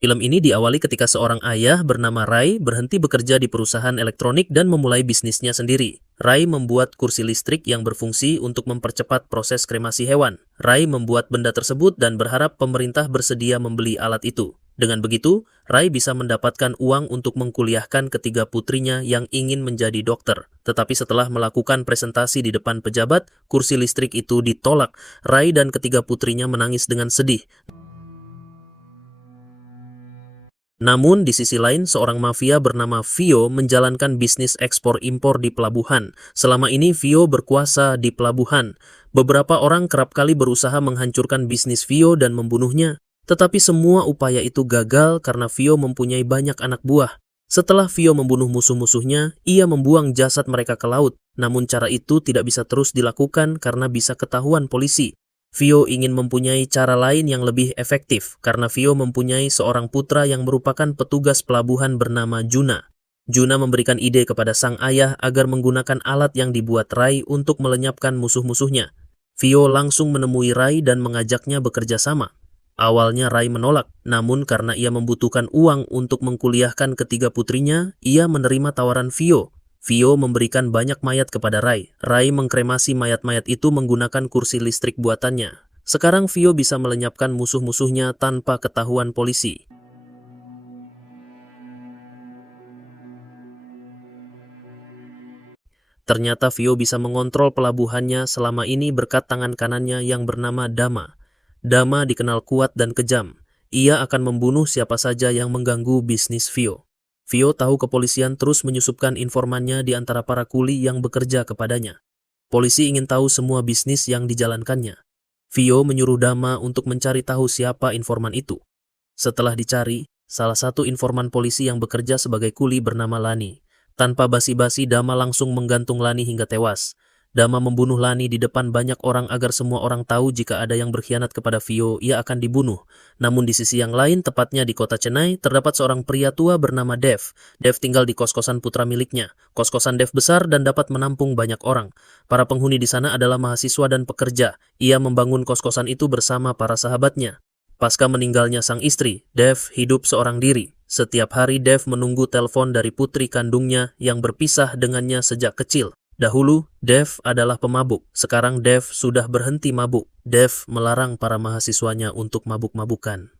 Film ini diawali ketika seorang ayah bernama Ray berhenti bekerja di perusahaan elektronik dan memulai bisnisnya sendiri. Ray membuat kursi listrik yang berfungsi untuk mempercepat proses kremasi hewan. Ray membuat benda tersebut dan berharap pemerintah bersedia membeli alat itu. Dengan begitu, Ray bisa mendapatkan uang untuk mengkuliahkan ketiga putrinya yang ingin menjadi dokter. Tetapi setelah melakukan presentasi di depan pejabat, kursi listrik itu ditolak. Ray dan ketiga putrinya menangis dengan sedih. Namun, di sisi lain, seorang mafia bernama Vio menjalankan bisnis ekspor-impor di pelabuhan. Selama ini, Vio berkuasa di pelabuhan. Beberapa orang kerap kali berusaha menghancurkan bisnis Vio dan membunuhnya. Tetapi semua upaya itu gagal karena Vio mempunyai banyak anak buah. Setelah Vio membunuh musuh-musuhnya, ia membuang jasad mereka ke laut. Namun cara itu tidak bisa terus dilakukan karena bisa ketahuan polisi. Vio ingin mempunyai cara lain yang lebih efektif karena Vio mempunyai seorang putra yang merupakan petugas pelabuhan bernama Juna. Juna memberikan ide kepada sang ayah agar menggunakan alat yang dibuat Ray untuk melenyapkan musuh-musuhnya. Vio langsung menemui Ray dan mengajaknya bekerja sama. Awalnya Ray menolak, namun karena ia membutuhkan uang untuk mengkuliahkan ketiga putrinya, ia menerima tawaran Vio. Vio memberikan banyak mayat kepada Ray. Ray mengkremasi mayat-mayat itu menggunakan kursi listrik buatannya. Sekarang Vio bisa melenyapkan musuh-musuhnya tanpa ketahuan polisi. Ternyata Vio bisa mengontrol pelabuhannya selama ini berkat tangan kanannya yang bernama Dama. Dama dikenal kuat dan kejam. Ia akan membunuh siapa saja yang mengganggu bisnis Vio. Vio tahu kepolisian terus menyusupkan informannya di antara para kuli yang bekerja kepadanya. Polisi ingin tahu semua bisnis yang dijalankannya. Vio menyuruh Dama untuk mencari tahu siapa informan itu. Setelah dicari, salah satu informan polisi yang bekerja sebagai kuli bernama Lani. Tanpa basa-basi, Dama langsung menggantung Lani hingga tewas. Dama membunuh Lani di depan banyak orang agar semua orang tahu jika ada yang berkhianat kepada Vio, ia akan dibunuh. Namun di sisi yang lain, tepatnya di kota Chennai, terdapat seorang pria tua bernama Dev. Dev tinggal di kos-kosan putra miliknya. Kos-kosan Dev besar dan dapat menampung banyak orang. Para penghuni di sana adalah mahasiswa dan pekerja. Ia membangun kos-kosan itu bersama para sahabatnya. Pasca meninggalnya sang istri, Dev hidup seorang diri. Setiap hari Dev menunggu telepon dari putri kandungnya yang berpisah dengannya sejak kecil. Dahulu, Dev adalah pemabuk. Sekarang Dev sudah berhenti mabuk. Dev melarang para mahasiswanya untuk mabuk-mabukan.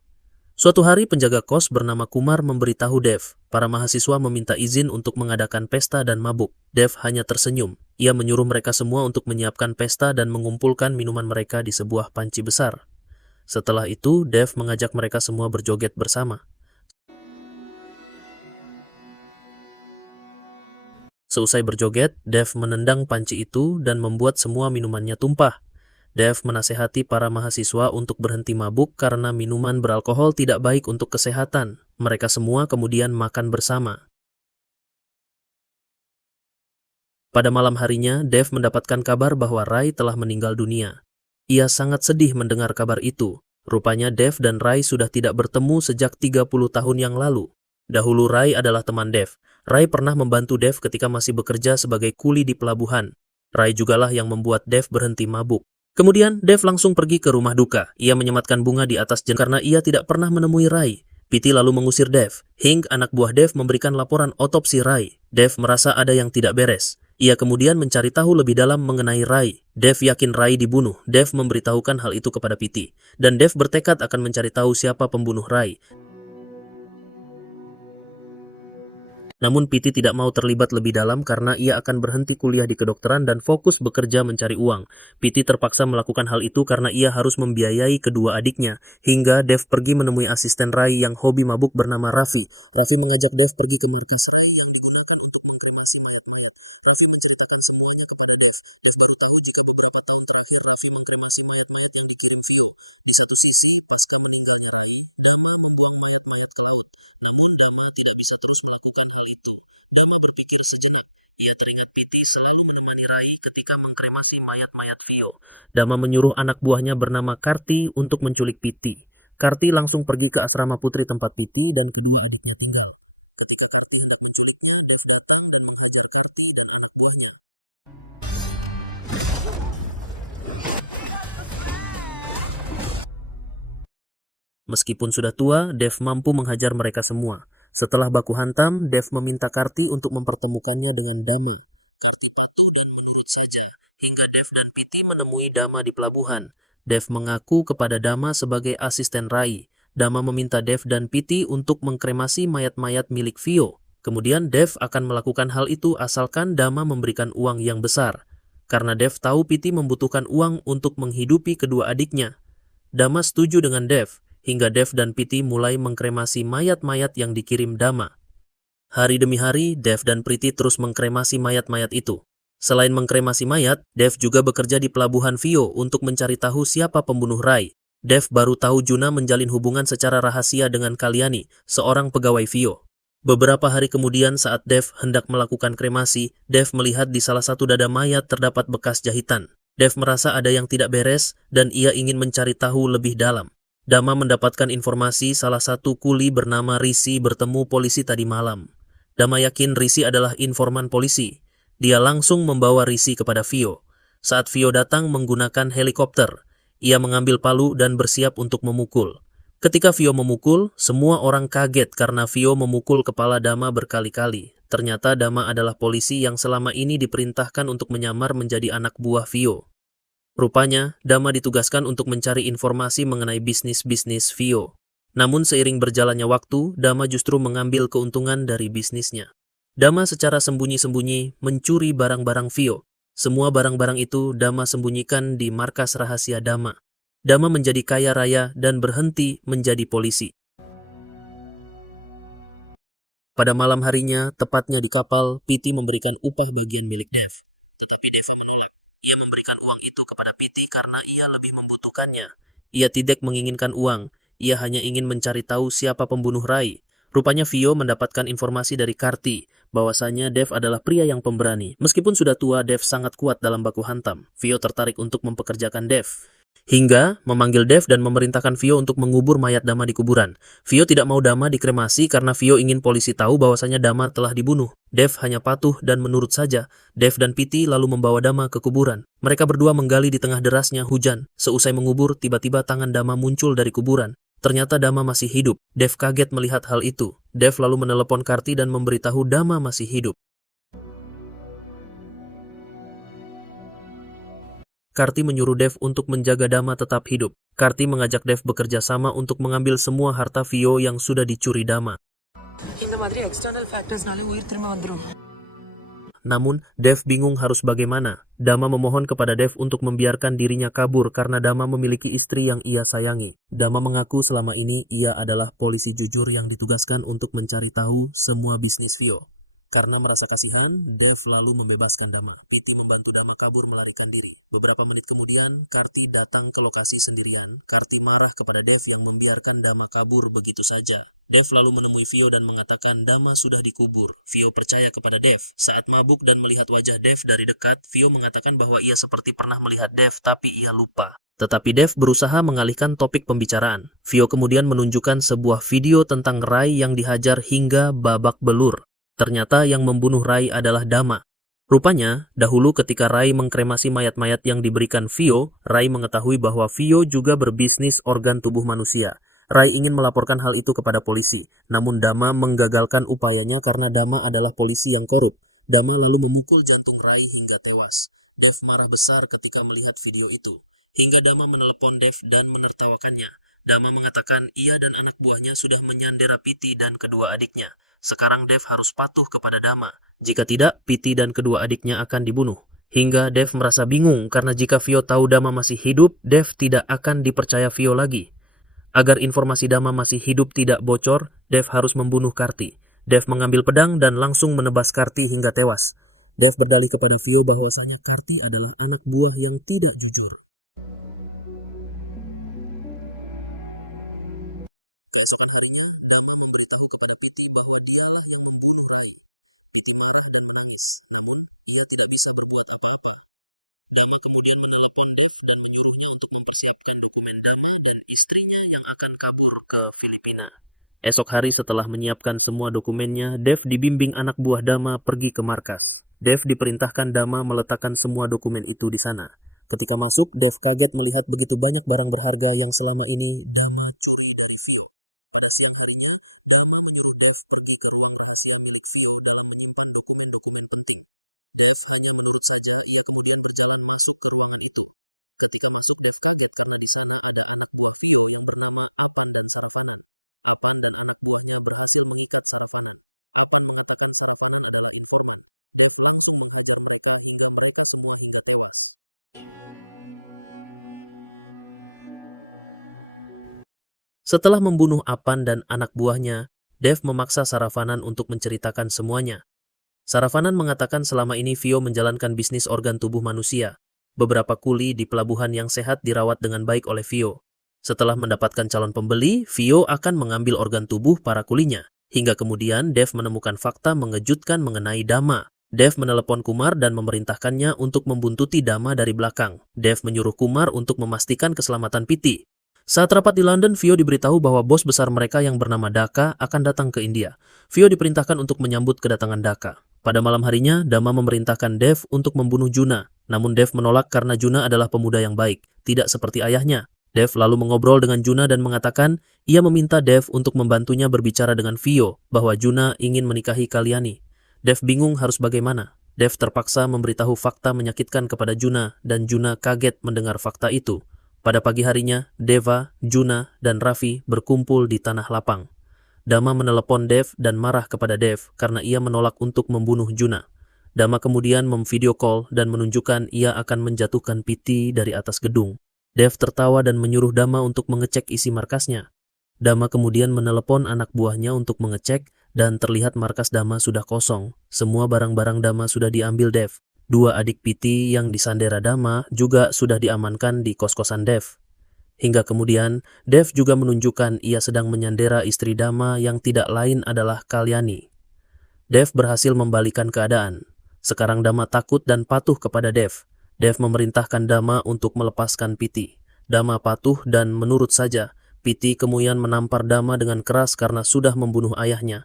Suatu hari penjaga kos bernama Kumar memberitahu Dev. Para mahasiswa meminta izin untuk mengadakan pesta dan mabuk. Dev hanya tersenyum. Ia menyuruh mereka semua untuk menyiapkan pesta dan mengumpulkan minuman mereka di sebuah panci besar. Setelah itu, Dev mengajak mereka semua berjoget bersama. Seusai berjoget, Dev menendang panci itu dan membuat semua minumannya tumpah. Dev menasehati para mahasiswa untuk berhenti mabuk karena minuman beralkohol tidak baik untuk kesehatan. Mereka semua kemudian makan bersama. Pada malam harinya, Dev mendapatkan kabar bahwa Ray telah meninggal dunia. Ia sangat sedih mendengar kabar itu. Rupanya Dev dan Ray sudah tidak bertemu sejak 30 tahun yang lalu. Dahulu Ray adalah teman Dev. Ray pernah membantu Dev ketika masih bekerja sebagai kuli di pelabuhan. Ray jugalah yang membuat Dev berhenti mabuk. Kemudian Dev langsung pergi ke rumah duka. Ia menyematkan bunga di atas jenazah karena ia tidak pernah menemui Ray. Piti lalu mengusir Dev. Hing, anak buah Dev, memberikan laporan otopsi Ray. Dev merasa ada yang tidak beres. Ia kemudian mencari tahu lebih dalam mengenai Ray. Dev yakin Ray dibunuh. Dev memberitahukan hal itu kepada Piti. Dan Dev bertekad akan mencari tahu siapa pembunuh Ray. Namun Piti tidak mau terlibat lebih dalam karena ia akan berhenti kuliah di kedokteran dan fokus bekerja mencari uang. Piti terpaksa melakukan hal itu karena ia harus membiayai kedua adiknya. Hingga Dev pergi menemui asisten Ray yang hobi mabuk bernama Raffi. Raffi mengajak Dev pergi ke markas. Ia teringat Piti selalu menemani Ray ketika mengkremasi mayat-mayat Vio. Dama menyuruh anak buahnya bernama Karti untuk menculik Piti. Karti langsung pergi ke asrama putri tempat Piti dan kedua adiknya tinggal. Meskipun sudah tua, Dev mampu menghajar mereka semua. Setelah baku hantam, Dev meminta Karti untuk mempertemukannya dengan Dama. Menurut saja, hingga Dev dan Piti menemui Dama di pelabuhan. Dev mengaku kepada Dama sebagai asisten Rai. Dama meminta Dev dan Piti untuk mengkremasi mayat-mayat milik Vio. Kemudian Dev akan melakukan hal itu asalkan Dama memberikan uang yang besar. Karena Dev tahu Piti membutuhkan uang untuk menghidupi kedua adiknya. Dama setuju dengan Dev, hingga Dev dan Piti mulai mengkremasi mayat-mayat yang dikirim Dama. Hari demi hari, Dev dan Priti terus mengkremasi mayat-mayat itu. Selain mengkremasi mayat, Dev juga bekerja di pelabuhan Vio untuk mencari tahu siapa pembunuh Rai. Dev baru tahu Juna menjalin hubungan secara rahasia dengan Kalyani, seorang pegawai Vio. Beberapa hari kemudian saat Dev hendak melakukan kremasi, Dev melihat di salah satu dada mayat terdapat bekas jahitan. Dev merasa ada yang tidak beres dan ia ingin mencari tahu lebih dalam. Dama mendapatkan informasi salah satu kuli bernama Risi bertemu polisi tadi malam. Dama yakin Risi adalah informan polisi. Dia langsung membawa Risi kepada Vio. Saat Vio datang menggunakan helikopter, ia mengambil palu dan bersiap untuk memukul. Ketika Vio memukul, semua orang kaget karena Vio memukul kepala Dama berkali-kali. Ternyata Dama adalah polisi yang selama ini diperintahkan untuk menyamar menjadi anak buah Vio. Rupanya, Dama ditugaskan untuk mencari informasi mengenai bisnis-bisnis Vio. Namun seiring berjalannya waktu, Dama justru mengambil keuntungan dari bisnisnya. Dama secara sembunyi-sembunyi mencuri barang-barang Vio. Semua barang-barang itu Dama sembunyikan di markas rahasia Dama. Dama menjadi kaya raya dan berhenti menjadi polisi. Pada malam harinya, tepatnya di kapal, Piti memberikan upah bagian milik Dev. Tetapi Dev menolak. Ia memberikan uang itu kepada Piti karena ia lebih membutuhkannya. Ia tidak menginginkan uang. Ia hanya ingin mencari tahu siapa pembunuh Rai. Rupanya Vio mendapatkan informasi dari Karti, bahwasanya Dev adalah pria yang pemberani. Meskipun sudah tua, Dev sangat kuat dalam baku hantam. Vio tertarik untuk mempekerjakan Dev. Hingga memanggil Dev dan memerintahkan Vio untuk mengubur mayat Dama di kuburan. Vio tidak mau Dama dikremasi karena Vio ingin polisi tahu bahwasanya Dama telah dibunuh. Dev hanya patuh dan menurut saja. Dev dan Piti lalu membawa Dama ke kuburan. Mereka berdua menggali di tengah derasnya hujan. Seusai mengubur, tiba-tiba tangan Dama muncul dari kuburan. Ternyata Dama masih hidup. Dev kaget melihat hal itu. Dev lalu menelepon Karti dan memberitahu Dama masih hidup. Karti menyuruh Dev untuk menjaga Dama tetap hidup. Karti mengajak Dev bekerja sama untuk mengambil semua harta Vio yang sudah dicuri Dama. Namun, Dev bingung harus bagaimana. Dama memohon kepada Dev untuk membiarkan dirinya kabur karena Dama memiliki istri yang ia sayangi. Dama mengaku selama ini ia adalah polisi jujur yang ditugaskan untuk mencari tahu semua bisnis Vio. Karena merasa kasihan, Dev lalu membebaskan Dama. Piti membantu Dama kabur melarikan diri. Beberapa menit kemudian, Karti datang ke lokasi sendirian. Karti marah kepada Dev yang membiarkan Dama kabur begitu saja. Dev lalu menemui Vio dan mengatakan Dama sudah dikubur. Vio percaya kepada Dev. Saat mabuk dan melihat wajah Dev dari dekat, Vio mengatakan bahwa ia seperti pernah melihat Dev tapi ia lupa. Tetapi Dev berusaha mengalihkan topik pembicaraan. Vio kemudian menunjukkan sebuah video tentang Rai yang dihajar hingga babak belur. Ternyata yang membunuh Rai adalah Dama. Rupanya, dahulu ketika Rai mengkremasi mayat-mayat yang diberikan Vio, Rai mengetahui bahwa Vio juga berbisnis organ tubuh manusia. Rai ingin melaporkan hal itu kepada polisi, namun Dama menggagalkan upayanya karena Dama adalah polisi yang korup. Dama lalu memukul jantung Rai hingga tewas. Dev marah besar ketika melihat video itu. Hingga Dama menelepon Dev dan menertawakannya. Dama mengatakan ia dan anak buahnya sudah menyandera Piti dan kedua adiknya. Sekarang Dev harus patuh kepada Dama. Jika tidak, Piti dan kedua adiknya akan dibunuh. Hingga Dev merasa bingung karena jika Vio tahu Dama masih hidup, Dev tidak akan dipercaya Vio lagi. Agar informasi Dama masih hidup tidak bocor, Dev harus membunuh Karti. Dev mengambil pedang dan langsung menebas Karti hingga tewas. Dev berdalih kepada Vio bahwasanya Karti adalah anak buah yang tidak jujur. Kabur ke Filipina. Esok hari setelah menyiapkan semua dokumennya, Dev dibimbing anak buah Dama pergi ke markas. Dev diperintahkan Dama meletakkan semua dokumen itu di sana. Ketika masuk, Dev kaget melihat begitu banyak barang berharga yang selama ini Dama curi. Setelah membunuh Apan dan anak buahnya, Dev memaksa Saravanan untuk menceritakan semuanya. Saravanan mengatakan selama ini Vio menjalankan bisnis organ tubuh manusia. Beberapa kuli di pelabuhan yang sehat dirawat dengan baik oleh Vio. Setelah mendapatkan calon pembeli, Vio akan mengambil organ tubuh para kulinya. Hingga kemudian Dev menemukan fakta mengejutkan mengenai Dama. Dev menelepon Kumar dan memerintahkannya untuk membuntuti Dama dari belakang. Dev menyuruh Kumar untuk memastikan keselamatan Piti. Saat rapat di London, Vio diberitahu bahwa bos besar mereka yang bernama Daka akan datang ke India. Vio diperintahkan untuk menyambut kedatangan Daka. Pada malam harinya, Dama memerintahkan Dev untuk membunuh Juna. Namun Dev menolak karena Juna adalah pemuda yang baik, tidak seperti ayahnya. Dev lalu mengobrol dengan Juna dan mengatakan ia meminta Dev untuk membantunya berbicara dengan Vio bahwa Juna ingin menikahi Kalyani. Dev bingung harus bagaimana. Dev terpaksa memberitahu fakta menyakitkan kepada Juna dan Juna kaget mendengar fakta itu. Pada pagi harinya, Deva, Juna, dan Raffi berkumpul di tanah lapang. Dama menelepon Dev dan marah kepada Dev karena ia menolak untuk membunuh Juna. Dama kemudian memvideo call dan menunjukkan ia akan menjatuhkan Piti dari atas gedung. Dev tertawa dan menyuruh Dama untuk mengecek isi markasnya. Dama kemudian menelepon anak buahnya untuk mengecek dan terlihat markas Dama sudah kosong. Semua barang-barang Dama sudah diambil Dev. Dua adik Piti yang disandera Dama juga sudah diamankan di kos-kosan Dev. Hingga kemudian, Dev juga menunjukkan ia sedang menyandera istri Dama yang tidak lain adalah Kalyani. Dev berhasil membalikan keadaan. Sekarang Dama takut dan patuh kepada Dev. Dev memerintahkan Dama untuk melepaskan Piti. Dama patuh dan menurut saja. Piti kemudian menampar Dama dengan keras karena sudah membunuh ayahnya.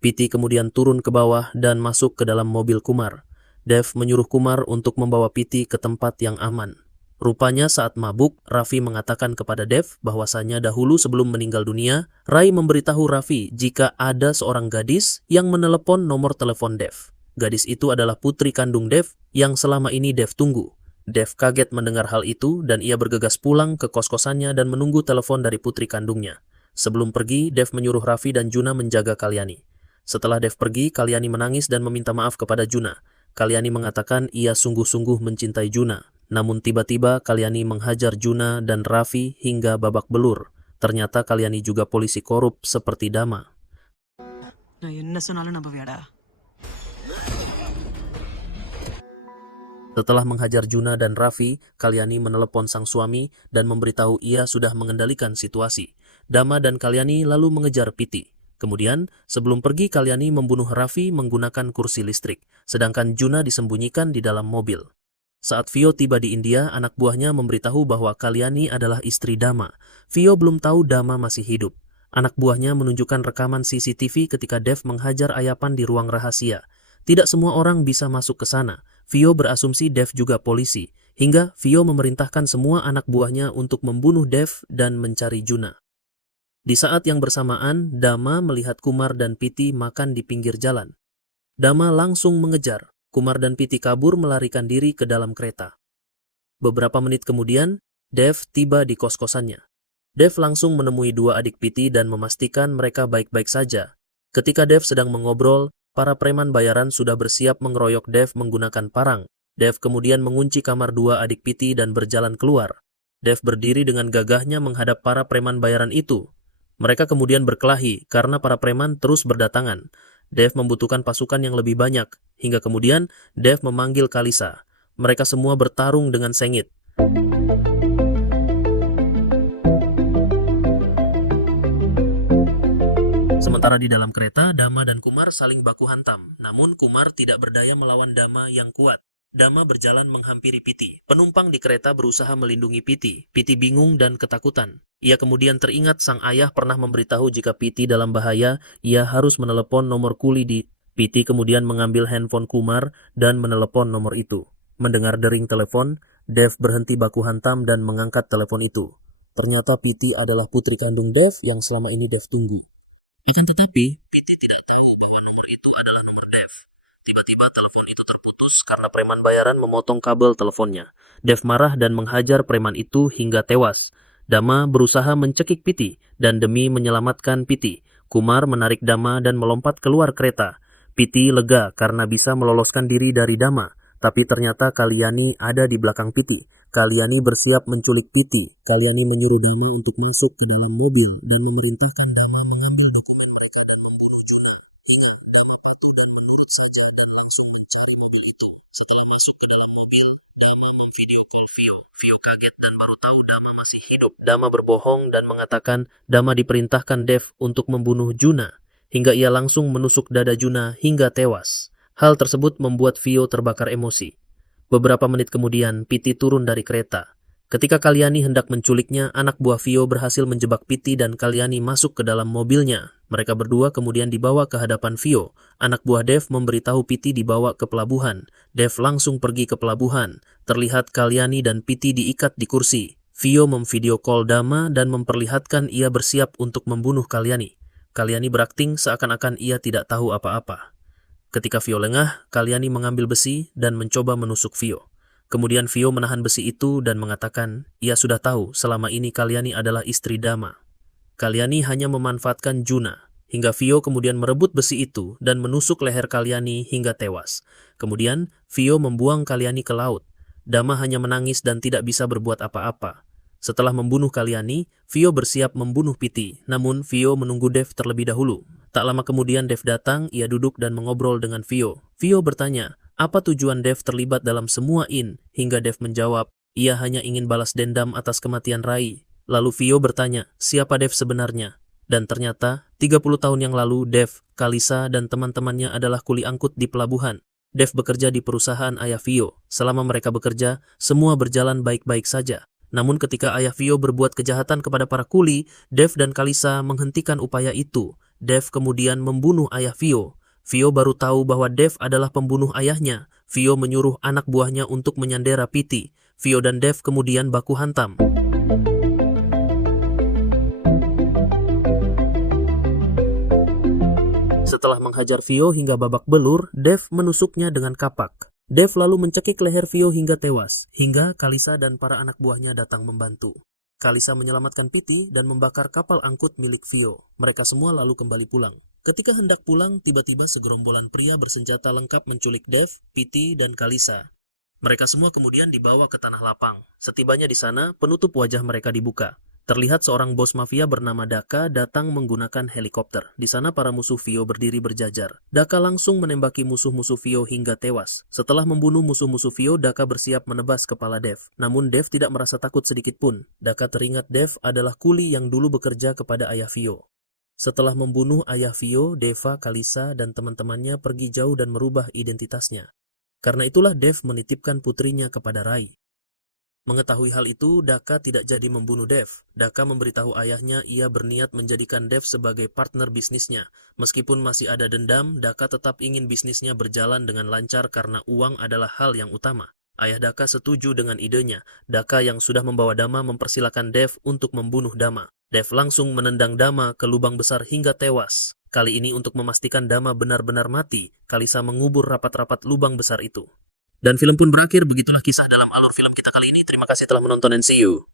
Piti kemudian turun ke bawah dan masuk ke dalam mobil Kumar. Dev menyuruh Kumar untuk membawa Piti ke tempat yang aman. Rupanya saat mabuk, Raffi mengatakan kepada Dev bahwasanya dahulu sebelum meninggal dunia, Rai memberitahu Raffi jika ada seorang gadis yang menelepon nomor telepon Dev. Gadis itu adalah putri kandung Dev yang selama ini Dev tunggu. Dev kaget mendengar hal itu dan ia bergegas pulang ke kos-kosannya dan menunggu telepon dari putri kandungnya. Sebelum pergi, Dev menyuruh Raffi dan Juna menjaga Kalyani. Setelah Dev pergi, Kalyani menangis dan meminta maaf kepada Juna. Kalyani mengatakan ia sungguh-sungguh mencintai Juna. Namun tiba-tiba Kalyani menghajar Juna dan Raffi hingga babak belur. Ternyata Kalyani juga polisi korup seperti Dama. Setelah menghajar Juna dan Raffi, Kalyani menelepon sang suami dan memberitahu ia sudah mengendalikan situasi. Dama dan Kalyani lalu mengejar Piti. Kemudian, sebelum pergi Kalyani membunuh Raffi menggunakan kursi listrik, sedangkan Juna disembunyikan di dalam mobil. Saat Vio tiba di India, anak buahnya memberitahu bahwa Kalyani adalah istri Dama. Vio belum tahu Dama masih hidup. Anak buahnya menunjukkan rekaman CCTV ketika Dev menghajar Ayapan di ruang rahasia. Tidak semua orang bisa masuk ke sana. Vio berasumsi Dev juga polisi, hingga Vio memerintahkan semua anak buahnya untuk membunuh Dev dan mencari Juna. Di saat yang bersamaan, Dama melihat Kumar dan Piti makan di pinggir jalan. Dama langsung mengejar. Kumar dan Piti kabur melarikan diri ke dalam kereta. Beberapa menit kemudian, Dev tiba di kos-kosannya. Dev langsung menemui dua adik Piti dan memastikan mereka baik-baik saja. Ketika Dev sedang mengobrol, para preman bayaran sudah bersiap mengeroyok Dev menggunakan parang. Dev kemudian mengunci kamar dua adik Piti dan berjalan keluar. Dev berdiri dengan gagahnya menghadap para preman bayaran itu. Mereka kemudian berkelahi karena para preman terus berdatangan. Dev membutuhkan pasukan yang lebih banyak, hingga kemudian Dev memanggil Kalisa. Mereka semua bertarung dengan sengit. Sementara di dalam kereta, Dama dan Kumar saling baku hantam. Namun Kumar tidak berdaya melawan Dama yang kuat. Dama berjalan menghampiri Piti. Penumpang di kereta berusaha melindungi Piti. Piti bingung dan ketakutan. Ia kemudian teringat sang ayah pernah memberitahu jika Piti dalam bahaya, ia harus menelepon nomor kuli di. Piti kemudian mengambil handphone Kumar dan menelepon nomor itu. Mendengar dering telepon, Dev berhenti baku hantam dan mengangkat telepon itu. Ternyata Piti adalah putri kandung Dev yang selama ini Dev tunggu. Akan tetapi, Piti tidak tahu bahwa nomor itu adalah nomor Dev. Tiba-tiba telepon itu terputus karena preman bayaran memotong kabel teleponnya. Dev marah dan menghajar preman itu hingga tewas. Dama berusaha mencekik Piti, dan demi menyelamatkan Piti, Kumar menarik Dama dan melompat keluar kereta. Piti lega karena bisa meloloskan diri dari Dama, tapi ternyata Kalyani ada di belakang Piti. Kalyani bersiap menculik Piti. Kalyani menyuruh Dama untuk masuk ke dalam mobil dan memerintahkan Dama mengambil dokumen. Setelah masuk ke dalam mobil, Dama memvideo call Vio. Vio kaget dan baru tahu Dama masih hidup. Dama berbohong dan mengatakan Dama diperintahkan Dev untuk membunuh Juna, hingga ia langsung menusuk dada Juna hingga tewas. Hal tersebut membuat Vio terbakar emosi. Beberapa menit kemudian, Piti turun dari kereta. Ketika Kalyani hendak menculiknya, anak buah Vio berhasil menjebak Piti dan Kalyani masuk ke dalam mobilnya. Mereka berdua kemudian dibawa ke hadapan Vio. Anak buah Dev memberitahu Piti dibawa ke pelabuhan. Dev langsung pergi ke pelabuhan. Terlihat Kalyani dan Piti diikat di kursi. Vio memvideo call Dama dan memperlihatkan ia bersiap untuk membunuh Kalyani. Kalyani berakting seakan-akan ia tidak tahu apa-apa. Ketika Vio lengah, Kalyani mengambil besi dan mencoba menusuk Vio. Kemudian Vio menahan besi itu dan mengatakan, ia sudah tahu selama ini Kalyani adalah istri Dama. Kalyani hanya memanfaatkan Juna, hingga Vio kemudian merebut besi itu dan menusuk leher Kalyani hingga tewas. Kemudian, Vio membuang Kalyani ke laut. Dama hanya menangis dan tidak bisa berbuat apa-apa. Setelah membunuh Kalyani, Vio bersiap membunuh Piti, namun Vio menunggu Dev terlebih dahulu. Tak lama kemudian Dev datang, ia duduk dan mengobrol dengan Vio. Vio bertanya, apa tujuan Dev terlibat dalam semua ini? Hingga Dev menjawab, ia hanya ingin balas dendam atas kematian Rai. Lalu Vio bertanya, siapa Dev sebenarnya? Dan ternyata, 30 tahun yang lalu Dev, Kalisa, dan teman-temannya adalah kuli angkut di pelabuhan. Dev bekerja di perusahaan ayah Vio. Selama mereka bekerja, semua berjalan baik-baik saja. Namun ketika ayah Vio berbuat kejahatan kepada para kuli, Dev dan Kalisa menghentikan upaya itu. Dev kemudian membunuh ayah Vio. Vio baru tahu bahwa Dev adalah pembunuh ayahnya. Vio menyuruh anak buahnya untuk menyandera Piti. Vio dan Dev kemudian baku hantam. Setelah menghajar Vio hingga babak belur, Dev menusuknya dengan kapak. Dev lalu mencekik leher Vio hingga tewas, hingga Kalisa dan para anak buahnya datang membantu. Kalisa menyelamatkan Piti dan membakar kapal angkut milik Vio. Mereka semua lalu kembali pulang. Ketika hendak pulang, tiba-tiba segerombolan pria bersenjata lengkap menculik Dev, Piti, dan Kalisa. Mereka semua kemudian dibawa ke tanah lapang. Setibanya di sana, penutup wajah mereka dibuka. Terlihat seorang bos mafia bernama Daka datang menggunakan helikopter. Di sana para musuh Vio berdiri berjajar. Daka langsung menembaki musuh-musuh Vio hingga tewas. Setelah membunuh musuh-musuh Vio, Daka bersiap menebas kepala Dev. Namun Dev tidak merasa takut sedikit pun. Daka teringat Dev adalah kuli yang dulu bekerja kepada ayah Vio. Setelah membunuh ayah Vio, Deva, Kalisa, dan teman-temannya pergi jauh dan merubah identitasnya. Karena itulah Dev menitipkan putrinya kepada Rai. Mengetahui hal itu, Daka tidak jadi membunuh Dev. Daka memberitahu ayahnya ia berniat menjadikan Dev sebagai partner bisnisnya. Meskipun masih ada dendam, Daka tetap ingin bisnisnya berjalan dengan lancar karena uang adalah hal yang utama. Ayah Daka setuju dengan idenya. Daka yang sudah membawa Dama mempersilakan Dev untuk membunuh Dama. Dev langsung menendang Dama ke lubang besar hingga tewas. Kali ini untuk memastikan Dama benar-benar mati, Kalisa mengubur rapat-rapat lubang besar itu. Dan film pun berakhir, begitulah kisah dalam alur film kita kali ini. Terima kasih telah menonton and see you.